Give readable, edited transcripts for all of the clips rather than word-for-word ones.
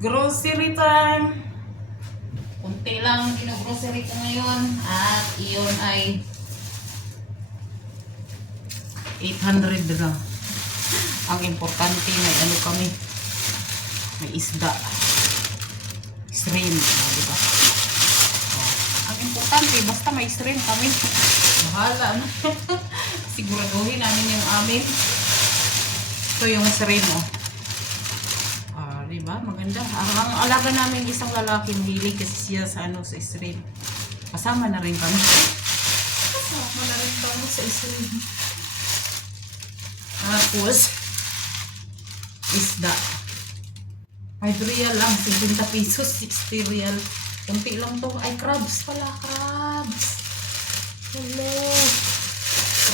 Grocery time. Kunti lang gino-grocery ko ngayon. At iyon ay 800 lang. Ang importante may ano kami. May isda. Shrimp. Diba? Ang importante, basta may shrimp kami. Bahala na. Siguraduhin namin yung amin. Ito yung shrimp, oh. Diba? Maganda. Ang alaga namin isang lalaki, hilig kasi siya sa ano, sa shrimp. Kasama na rin kami. Kasama na rin kami sa shrimp. Tapos, isda. 5 real lang, 50 pesos, 60 real. Kunti lang to. Ay, crabs pala, crabs. Hello.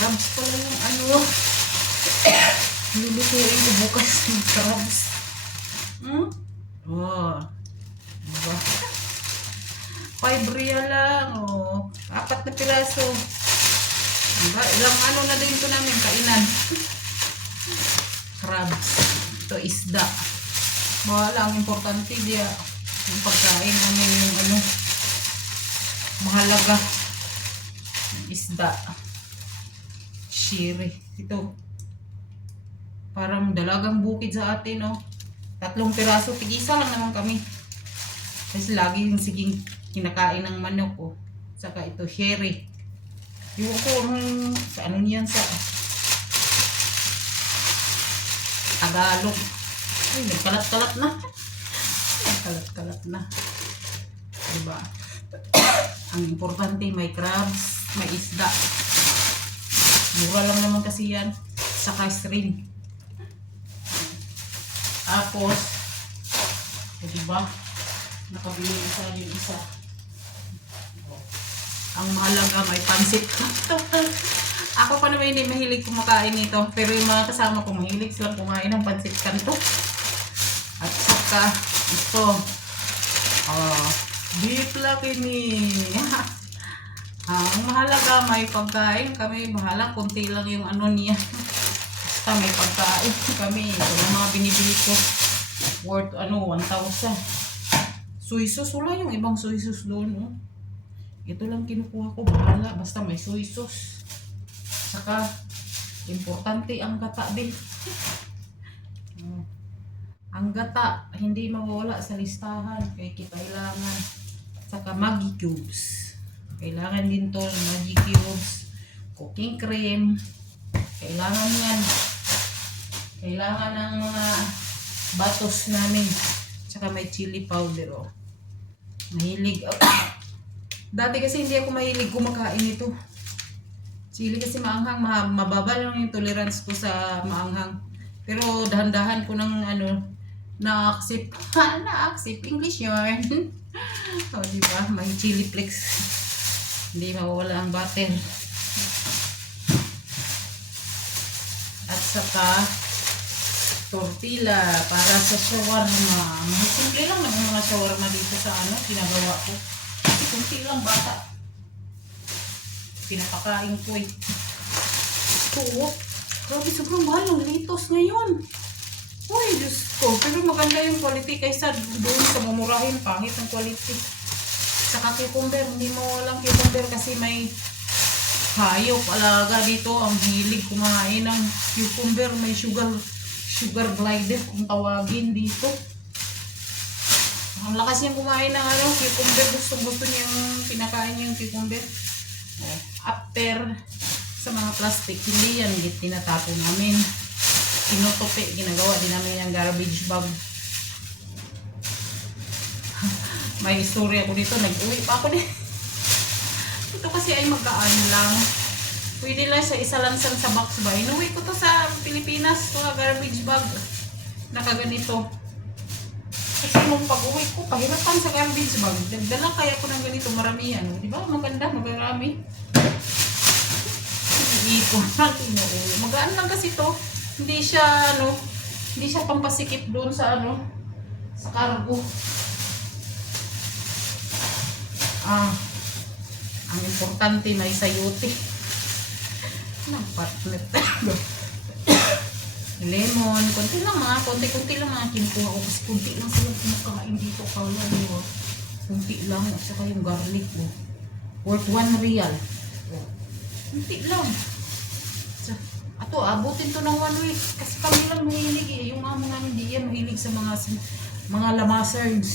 Crabs pala yung ano. Lulutuin ko bukas yung crabs. Oh. Diba? 5 real lang. Oh. 4 na piraso. Diba? Ilang ano na din ito namin kainan. Crabs. Ito isda. Bahala, ang importante diya yung pagkain namin yung ano mahalaga. Isda. Shiri. Ito. Parang dalagang bukid sa atin, oh. 3 piraso, tig-isa lang naman kami. Kasi lagi yung siging kinakain ng manok, oh. Saka ito, sherry. Yung ko, sa ano niyan sa Tagalog. Ay, nagkalat-kalat na. Nagkalat-kalat na. Diba? Ang importante, may crabs, may isda. Mura lang naman kasi yan. Saka shrimp. Tapos, diba? Nakabili isa yung isa. Ang mahalaga, may pansit. Ako pa naman hindi mahilig kumakain nito. Pero yung mga kasama ko mahilig silang kumain ng pansit kanto. At saka, ito. Beef lakini. Ang mahalaga, may pagkain kami. Bahala, kunti lang yung ano niya. Basta may pagkain kami. Ito na mga binibili ko. Worth 1,000. Soy sauce. Wala yung ibang soy sauce doon. Oh. Ito lang kinukuha ko. Bahala. Basta may soy sauce. Saka, importante ang gata din. Ang gata, hindi mawawala sa listahan. Kaya kailangan. Saka Maggi cubes. Kailangan din to ng Maggi cubes. Cooking cream. Kailangan yan. Kailangan ng mga batos namin. Tsaka may chili powder, oh. Mahilig. Oh. Dati kasi hindi ako mahilig kumakain ito. Chili kasi maanghang. Mababa lang yung tolerance ko sa maanghang. Pero dahan-dahan ko ng na-accept. Na-accept. English yun. O, diba? May chili flakes. Hindi mawawala ang butter. At saka tortilla para sa shawarma. Simple lang ng mga shawarma dito sa ginagawa ko. Kasi kunti lang bata. Pinapakain ko eh. Ito, grabe sobrang mahal ng litos ngayon. Uy, Diyos ko. Pero maganda yung quality kaysa doon sa mamurahin. Pangit ang quality. Saka cucumber. Hindi mo walang cucumber kasi may hayop alaga dito. Ang hilig kumain ng cucumber. May sugar glider kung tawagin dito. Ang lakas niyang kumain ng cucumber. Gusto niya yung pinakain niya yung cucumber. Oh, after sa mga plastic, hindi yan tinatapon namin. Tinutupi, ginagawa din namin yung garbage bag. May istorya ko dito, nag-uwi pa ako din. Ito kasi ay magkaan lang. Pwede lang sa isa lang sa box ba. Inuwi ko to sa Pilipinas, to garbage bag. Nakaganito. Kasi nung pag-uwi ko, pahirapan sa garbage bag. Nagdala kaya ko ng ganito, maramihan. Di ba? Maganda, magarami. Iipon natin. Magaan lang kasi to. Hindi siya, hindi siya pampasikip doon sa sa cargo. Ang importante may sayuti. Ng partner. lemon, konti lang mga, konti-konti lang mga kinukuha ko kasi konti lang sila kumakain dito kala nyo. Konti lang at saka yung garlic oh. Worth 1 real. Oh. Konti lang. Ato, abutin to ng 1 week kasi kami lang mahilig eh. Yung mga hindi yan mahilig sa mga lamasards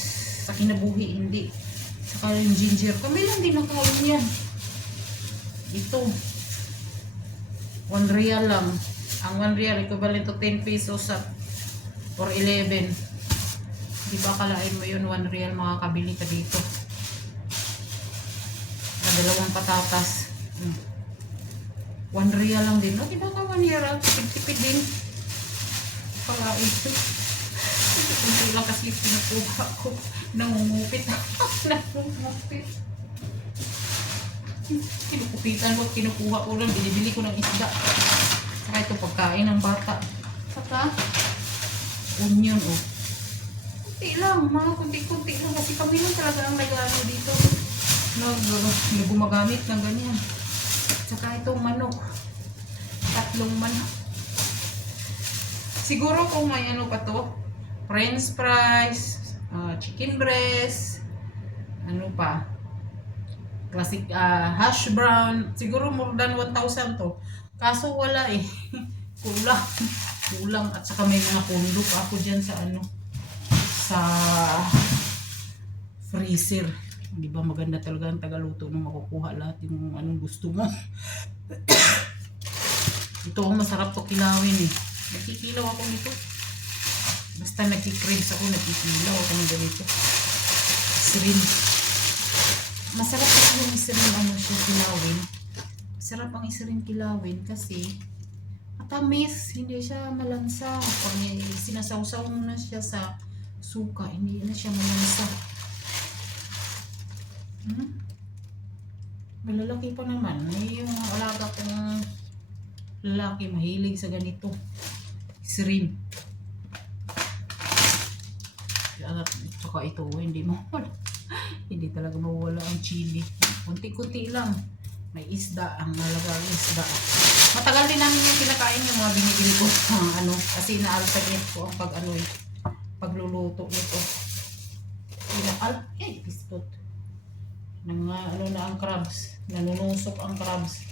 sa kinabuhi, hindi. Saka yung ginger, kami lang din nakain yan. Ito 1 real lang. Ang 1 real equivalent to 10 pesos or 11. Di ba kalain mo yun 1 real makakabili ka dito na 2 patatas. 1 real lang din. O, di ba ka 1 real? Tipid-tipid din. Kalain. Hindi lang kasi pinukuha ko. Nangungupit. Nangungupit. Kinukupitan ko, kinukuha ko lang. Binibili ko ng isda. Saka ito pagkain ng bata. Saka onion oh. Kunti lang, mga kunti-kunti lang kasi kami lang talaga ang nag-ano dito. Gumagamit ng ganyan. Saka itong manok. 3 manok. Siguro kung may ano pa to, french fries, chicken breast, ano pa, classic hash brown, siguro more than 1,000 to. Kaso wala eh. Kulang. Kulang. At saka may mga pundok ako dyan sa ano, sa freezer. Di ba maganda talaga ang tagaluto nung makukuha lahat yung anong gusto mo. Ito masarap to kilawin eh. Nagkikilaw ako nito. Basta nagkikribs ako, nagkikilaw ako ng ganito. Isrin. Masarap kasi yung isrin ano siya kilawin. Masarap ang isrin kilawin kasi matamis, hindi siya malansa. Pag sinasawsaw mo na siya sa suka, hindi na siya malansa. Malalaki pa naman. May yung alaga kong lalaki mahilig sa ganito. Isrin. Saka ito, hindi mawala. Hindi talaga mawala ang chili. Kunti-kunti lang. May isda, ang nalagang isda. Matagal din namin yung kinakain yung mga binibili ko. Ano, kasi na-alternate ko ang pagluluto nito. Pistot. Ano na ang crabs. Nanunusok ang crabs.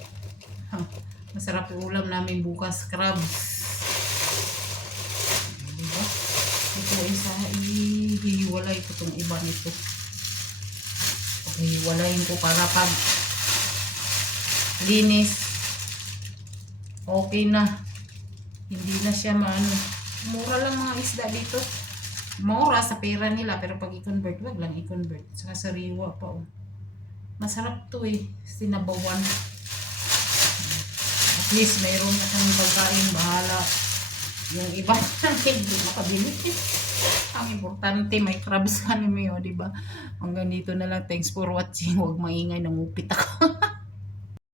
Masarap yung ulam namin bukas, crabs. Diba? Ito isa, hihiwalay ko itong iba nito. Hihiwalayin ko para pag linis, okay na. Hindi na siya maano. Mura lang mga isda dito. Mura sa pera nila, pero pag i-convert, wag lang i-convert. Saka sariwa pa oh. Masarap to eh, sinabawan. At least mayroon na kang pagkain, bahala. Yung iba hindi makabili. Ang importante may crabs ka naman yun, diba? Hanggang dito na lang. Thanks for watching. Huwag maingay, nangupit ako.